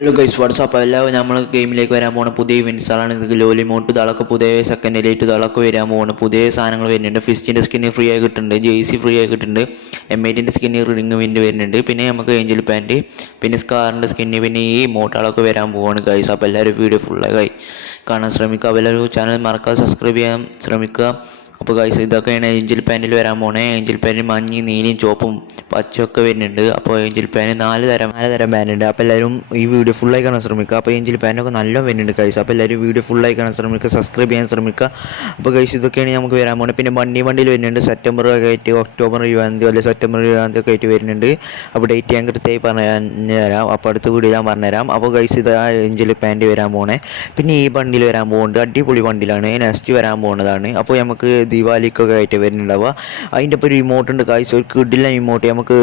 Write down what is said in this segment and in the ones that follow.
Hello guys WhatsApp എല്ലാവരും നമ്മൾ ഗെയിമിലേക്ക് വരാൻ പോകുന്ന പുതിയ ഇവൻറ്റ്സാണ്. നിങ്ങൾക്ക് ലോലിമോട്ട് ഇതാളൊക്കെ പുതിയ സെക്കൻഡിലേറ്റ് ഇതാളൊക്കെ വരാൻ പോകുന്നത് പുതിയ സാധനങ്ങൾ വരുന്നുണ്ട്. ഫിസ്റ്റിൻ്റെ സ്കിന്ന് ഫ്രീ ആയി കിട്ടുന്നുണ്ട്, ജെയ്സി ഫ്രീ ആയി കിട്ടുന്നുണ്ട്, M8ൻ്റെ സ്കിന്ന് റിംഗ് വിൻഡ് വരുന്നുണ്ട്, പിന്നെ നമുക്ക് ഏഞ്ചൽ പാൻറ്റ്, പിന്നെ സ്കാറിൻ്റെ സ്കിന്ന്, പിന്നെ ഈ മോട്ടാളൊക്കെ വരാൻ പോവാണ് ഗൈസ്. അപ്പോൾ എല്ലാവരും വീഡിയോ ഫുള്ളായി കാണാൻ ശ്രമിക്കുക. അപ്പോൾ എല്ലാവരും ചാനൽ മറക്കാതെ സബ്സ്ക്രൈബ് ചെയ്യാൻ ശ്രമിക്കുക. അപ്പോൾ ഗൈസ് ഇതൊക്കെയാണ് ഏഞ്ചൽ പാൻറ്റിൽ വരാൻ പോണേ. ഏഞ്ചൽ പാൻറ്റ് മഞ്ഞ നീലയും ചുവപ്പും പച്ചയൊക്കെ വരുന്നുണ്ട്. അപ്പോൾ ഏഞ്ചൽ പാൻറ്റ് നാല് തരം പാൻറ്റുണ്ട്. അപ്പോൾ എല്ലാവരും ഈ വീഡിയോ ഫുള്ളായി കാണാൻ ശ്രമിക്കുക. അപ്പോൾ ഏഞ്ചൽ പാൻറ്റൊക്കെ നല്ല വരുന്നുണ്ട് ഗൈസ്. അപ്പോൾ എല്ലാവരും വീഡിയോ ഫുള്ളായി കാണാൻ ശ്രമിക്കുക, സബ്സ്ക്രൈബ് ചെയ്യാൻ ശ്രമിക്കുക. അപ്പോൾ ഗൈസ് ഇതൊക്കെയാണ് നമുക്ക് വരാൻ പോകുന്നത്. പിന്നെ വണ്ടിയിൽ വരുന്നുണ്ട് സെപ്റ്റംബർ ഒക്കെ ആയിട്ട്, ഒക്ടോബർ 20 അല്ലെങ്കിൽ സെപ്റ്റംബർ 20 ഒക്കെ ആയിട്ട് വരുന്നുണ്ട്. അപ്പോൾ ഡേറ്റ് ഞാൻ കൃത്യമായി പറഞ്ഞുതരാം. അപ്പോൾ അടുത്ത വീഡിയോ ഞാൻ പറഞ്ഞുതരാം. അപ്പോൾ ഗൈസ് ഇത് ഏഞ്ചൽ പാൻറ്റ് വരാൻ പോണേ. പിന്നെ ഈ വണ്ടിയിൽ വരാൻ പോകുന്നുണ്ട്, അടിപൊളി വണ്ടിയിലാണ്, നെക്സ്റ്റ് വരാൻ പോകുന്നതാണ്. അപ്പോൾ നമുക്ക് ദിവാലിക്കൊക്കെ ആയിട്ട് വരുന്നുണ്ടാവുക. അതിൻ്റെ ഇപ്പോൾ ഒരു ഇമോട്ട് ഉണ്ട് ഗൈസ്, ഒരു കിടിലൻ ഇമോട്ട്. നമുക്ക്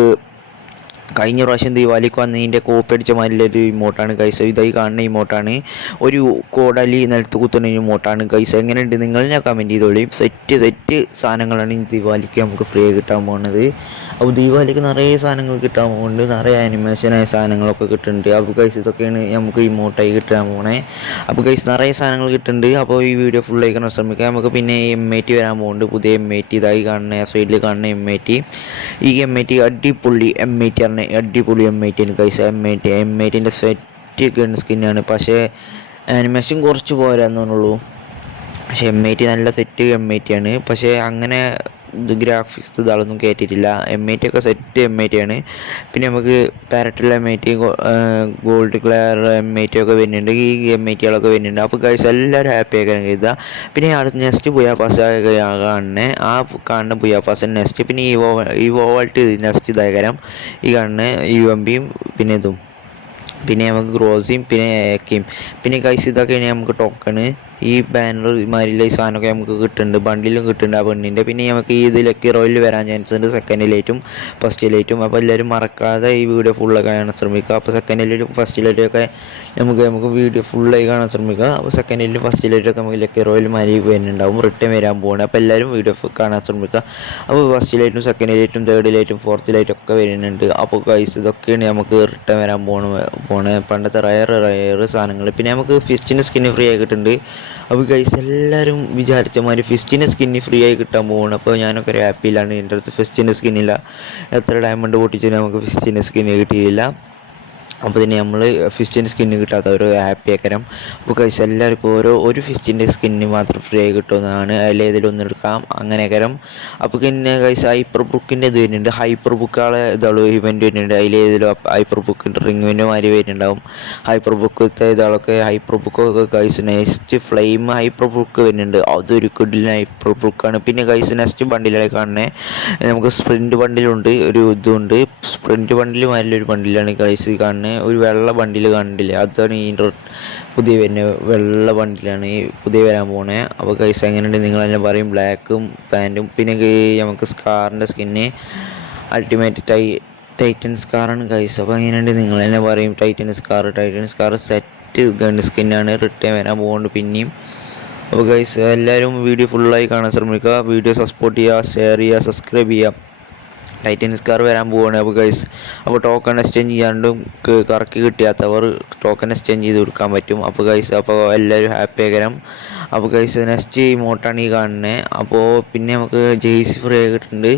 കഴിഞ്ഞ പ്രാവശ്യം ദിവാലിക്ക് വന്നതിൻ്റെ കോപ്പി അടിച്ച മാതിരിയുള്ളൊരു ഇമോട്ടാണ് ഗൈസ്. ഇതായി കാണുന്ന ഇമോട്ടാണ്, ഒരു കോടലി നിലത്ത് കുത്തുന്ന ഇമോട്ടാണ് ഗൈസ്. എങ്ങനെയുണ്ട് നിങ്ങൾ ഞാൻ കമൻറ്റ് ചെയ്തോളി. സെറ്റ് സാധനങ്ങളാണ് ഈ ദിവാലിക്ക് നമുക്ക് ഫ്രീ ആയി കിട്ടാൻ പോകുന്നത്. അപ്പോൾ ദീപാവലിക്ക് നിറയെ സാധനങ്ങൾ കിട്ടാൻ പോകുന്നുണ്ട്, നിറയെ ആനിമേഷനായ സാധനങ്ങളൊക്കെ കിട്ടുന്നുണ്ട്. അപ്പോൾ ഗൈസ് ഇതൊക്കെയാണ് നമുക്ക് ഇമോട്ടായി കിട്ടാൻ പോകണേ. അപ്പോൾ ഗൈസ് നിറയെ സാധനങ്ങൾ കിട്ടുന്നുണ്ട്. അപ്പോൾ ഈ വീഡിയോ ഫുള്ളായി കാണാൻ ശ്രമിക്കുക. നമുക്ക് പിന്നെ M8 വരാൻ പോകുന്നുണ്ട്, പുതിയ M8 ഇതായി കാണുന്ന സൈഡിൽ കാണുന്ന M8. ഈ M8 അടിപൊളി M8 ആണ്, അടിപൊളി M8 ആണ് ഗൈസ്. M8ൻ്റെ സെറ്റ് ഗൺ സ്കിന്നാണ്. പക്ഷേ ആനിമേഷൻ കുറച്ച് പോരാന്നുള്ളൂ. പക്ഷേ M8 നല്ല സെറ്റ് M8 ആണ്. പക്ഷേ അങ്ങനെ ഗ്രാഫിക്സ് ഇതാളൊന്നും കയറ്റിയിട്ടില്ല. M8 ഒക്കെ സെറ്റ് M8 ആണ്. പിന്നെ നമുക്ക് പാരറ്റുള്ള M8, ഗോൾഡ് ക്ലിയർ M8 ഒക്കെ വരുന്നുണ്ട്, ഈ M8കളൊക്കെ വരുന്നുണ്ട്. അപ്പോൾ ഗൈസ് എല്ലാവരും ഹാപ്പി ആക്കാൻ കരുതുക. പിന്നെ അടുത്ത് നെക്സ്റ്റ് പുയാപ്പാസ് കാണുന്നത്, ആ കാണുന്ന പുയാപ്പാസ് നെക്സ്റ്റ്. പിന്നെ ഈ വോൾട്ട് നെക്സ്റ്റ് ഇതാകരം ഈ കാണുന്ന UMPയും പിന്നെ ഇതും, പിന്നെ നമുക്ക് ഗ്രോസിയും പിന്നെ ഏക്കയും. പിന്നെ ഗൈസ് ഇതൊക്കെയാണ് നമുക്ക് ടോക്കണ്. ഈ ബാനർ മാതിരിയുള്ള ഈ സാധനമൊക്കെ നമുക്ക് കിട്ടുന്നുണ്ട്, ബണ്ടിലും കിട്ടുന്നുണ്ട് ആ പെണ്ണിൻ്റെ. പിന്നെ നമുക്ക് ഈ ഇതിലൊക്കെ റോയിൽ വരാൻ ചാൻസ് ഉണ്ട്, സെക്കൻഡിലേറ്റും ഫസ്റ്റിലേറ്റും. അപ്പോൾ എല്ലാവരും മറക്കാതെ ഈ വീഡിയോ ഫുള്ളൊക്കെ കാണാൻ ശ്രമിക്കുക. അപ്പോൾ സെക്കൻഡിലേറ്റും ഫസ്റ്റിലേറ്റൊക്കെ നമുക്ക് വീഡിയോ ഫുള്ളായി കാണാൻ ശ്രമിക്കുക. അപ്പോൾ സെക്കൻഡിലും ഫസ്റ്റിലേറ്റൊക്കെ നമുക്ക് ലക്കി റോയിൽ മാതിരി വരുന്നുണ്ടാവും, റിട്ടേൺ വരാൻ പോകുന്നത്. അപ്പോൾ എല്ലാവരും വീഡിയോ കാണാൻ ശ്രമിക്കുക. അപ്പോൾ ഫസ്റ്റിലേറ്റും സെക്കൻഡിലേറ്റും തേർഡിലേറ്റും ഫോർത്തിലേറ്റും ഒക്കെ വരുന്നുണ്ട്. അപ്പോൾ ഗൈസ് ഇതൊക്കെയാണ് നമുക്ക് റിട്ടേൺ വരാൻ പോണേ പണ്ടത്തെ റയർ സാധനങ്ങൾ. പിന്നെ നമുക്ക് ഫിസ്റ്റിൻ്റെ സ്കിന്ന് ഫ്രീ ആയി കിട്ടുന്നുണ്ട്. അപ്പോൾ ഗൈസ് എല്ലാവരും വിചാരിച്ച മാതിരി ഫിസ്റ്റിൻ്റെ സ്കിന്ന് ഫ്രീ ആയി കിട്ടാൻ പോകണം. അപ്പോൾ ഞാനൊക്കെ ഒരു ഹാപ്പിയിലാണ്. എൻ്റെ അടുത്ത് ഫിസ്റ്റിൻ്റെ സ്കിന്നില്ല, എത്ര ഡയമണ്ട് പൊട്ടിച്ചാലും നമുക്ക് ഫിസ്റ്റിൻ്റെ സ്കിന്ന് കിട്ടിയില്ല. അപ്പോൾ തന്നെ നമ്മൾ ഫിസ്റ്റിൻ്റെ സ്കിന്ന് കിട്ടാത്ത ഒരു ഹാപ്പി ആക്കരം. അപ്പോൾ ഗൈസ് എല്ലാവർക്കും ഒരു ഫിസ്റ്റിൻ്റെ സ്കിന്ന് മാത്രം ഫ്രീ ആയി കിട്ടുന്നതാണ്, അതിലേതിലൊന്നും എടുക്കാം അങ്ങനെയൊക്കെ. അപ്പോൾ പിന്നെ ഗൈസ് ഹൈപ്പർ ബുക്കിൻ്റെ ഇത് വരുന്നുണ്ട്, ഹൈപ്പർ ബുക്കുകളെ ഇതാളും ഇവൻറ്റ് വരുന്നുണ്ട്. അതിലേതിലും ഹൈപ്പർ ബുക്ക് റിംഗിൻ്റെ മാതിരി വരുന്നുണ്ടാവും. ഹൈപ്പർ ബുക്കത്തെ ഇതാളൊക്കെ ഹൈപ്പർ ബുക്കൊക്കെ guys next flame hyper book വരുന്നുണ്ട്, അതൊരു കിഡിൽ ഹൈപ്പർ ബുക്കാണ്. പിന്നെ ഗൈസ് നെക്സ്റ്റ് ബണ്ടിലായി കാണുന്നത് നമുക്ക് സ്പ്രിൻറ്റ് ബണ്ടിലുണ്ട്, ഒരു ഇതുണ്ട്. സ്പ്രിൻറ്റ് ബണ്ടിൽ മാതിരിയൊരു ബണ്ടിലാണ് ഗൈസ് കാണുന്നത്. ഒരു വെള്ള ബണ്ടിൽ കണ്ടില്ലേ, അതാണ് ഈ പുതിയ വരുന്നത്, വെള്ള ബണ്ടിലാണ് ഈ പുതിയ വരാൻ പോണേ. അപ്പോൾ ഗൈസ് എങ്ങനെയുണ്ട് നിങ്ങൾ തന്നെ പറയും. ബ്ലാക്കും പാൻറ്റും പിന്നെ നമുക്ക് സ്കാറിൻ്റെ സ്കിന്ന് അൾട്ടിമേറ്റ് ടൈറ്റൻ സ്കാറാണ് ഗൈസ്. അപ്പോൾ എങ്ങനെയുണ്ട് നിങ്ങൾ തന്നെ പറയും. ടൈറ്റൻ സ്കാർ സെറ്റ് ഗൺ സ്കിന്നാണ്, റിട്ടേൺ വരാൻ പോകുന്നുണ്ട് പിന്നെയും. അപ്പോൾ ഗൈസ് എല്ലാവരും വീഡിയോ ഫുള്ളായി കാണാൻ ശ്രമിക്കുക. വീഡിയോ സപ്പോർട്ട് ചെയ്യുക, ഷെയർ ചെയ്യുക, സബ്സ്ക്രൈബ് ചെയ്യുക. ടൈറ്റൻ സ്കാർ വരാൻ പോവുകയാണ്. അപ്പോൾ ഗൈസ് അപ്പോൾ ടോക്കൺ എക്സ്ചേഞ്ച് ചെയ്യാണ്ടും കറക്കി കിട്ടിയാത്തവർ ടോക്കൺ എക്സ്ചേഞ്ച് ചെയ്ത് കൊടുക്കാൻ പറ്റും. അപ്പോൾ ഗൈസ് അപ്പോൾ എല്ലാവരും ഹാപ്പി ആകരം. അപ്പോൾ ഗൈസ് നെക്സ്റ്റ് ഇമോട്ടാണ് ഈ കാണുന്നത്. അപ്പോൾ പിന്നെ നമുക്ക് ജെയ്സി ഫ്രീ ആയി കിട്ടുന്നുണ്ട്,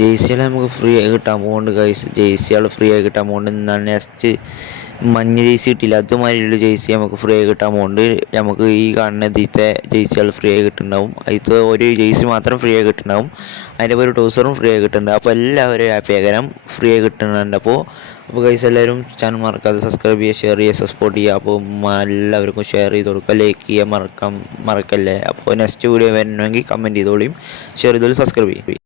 ജെയ്സികൾ നമുക്ക് ഫ്രീ ആയി കിട്ടാൻ പോകുന്നുണ്ട് ഗൈസ്. ജെയ്സികൾ ഫ്രീ ആയി കിട്ടാൻ പോകുന്നുണ്ട്. എന്നാൽ നെക്സ്റ്റ് മഞ്ഞ ജെയ്സി കിട്ടില്ല, അതുമാതിരിയുള്ള ജെയ്സി നമുക്ക് ഫ്രീ ആയി കിട്ടാൻ പോകുന്നുണ്ട്. നമുക്ക് ഈ കാണുന്ന ഇതിലത്തെ ജെയ്സികൾ ഫ്രീ ആയി കിട്ടുന്നുണ്ടാവും. അതിൽ ഒരു ജെയ്സി മാത്രം ഫ്രീ ആയി കിട്ടുന്നുണ്ടാവും, അതിൻ്റെ ഒരു ടൂസറും ഫ്രീ ആയി കിട്ടുന്നുണ്ട്. അപ്പോൾ എല്ലാവരും ഹാപ്പി ആകാനും ഫ്രീ ആയി കിട്ടുന്നുണ്ട്. അപ്പോൾ ഗൈസ് എല്ലാവരും ചാനൽ മറക്കാതെ സബ്സ്ക്രൈബ് ചെയ്യുക, ഷെയർ ചെയ്യുക, സപ്പോർട്ട് ചെയ്യുക. അപ്പോൾ എല്ലാവർക്കും ഷെയർ ചെയ്ത് കൊടുക്കുക, ലൈക്ക് ചെയ്യുക മറക്കല്ലേ. അപ്പോൾ നെക്സ്റ്റ് വീഡിയോ വരണമെങ്കിൽ കമൻറ്റ് ചെയ്തോളിയും, ഷെയർ ചെയ്തോളി, സബ്സ്ക്രൈബ് ചെയ്യും.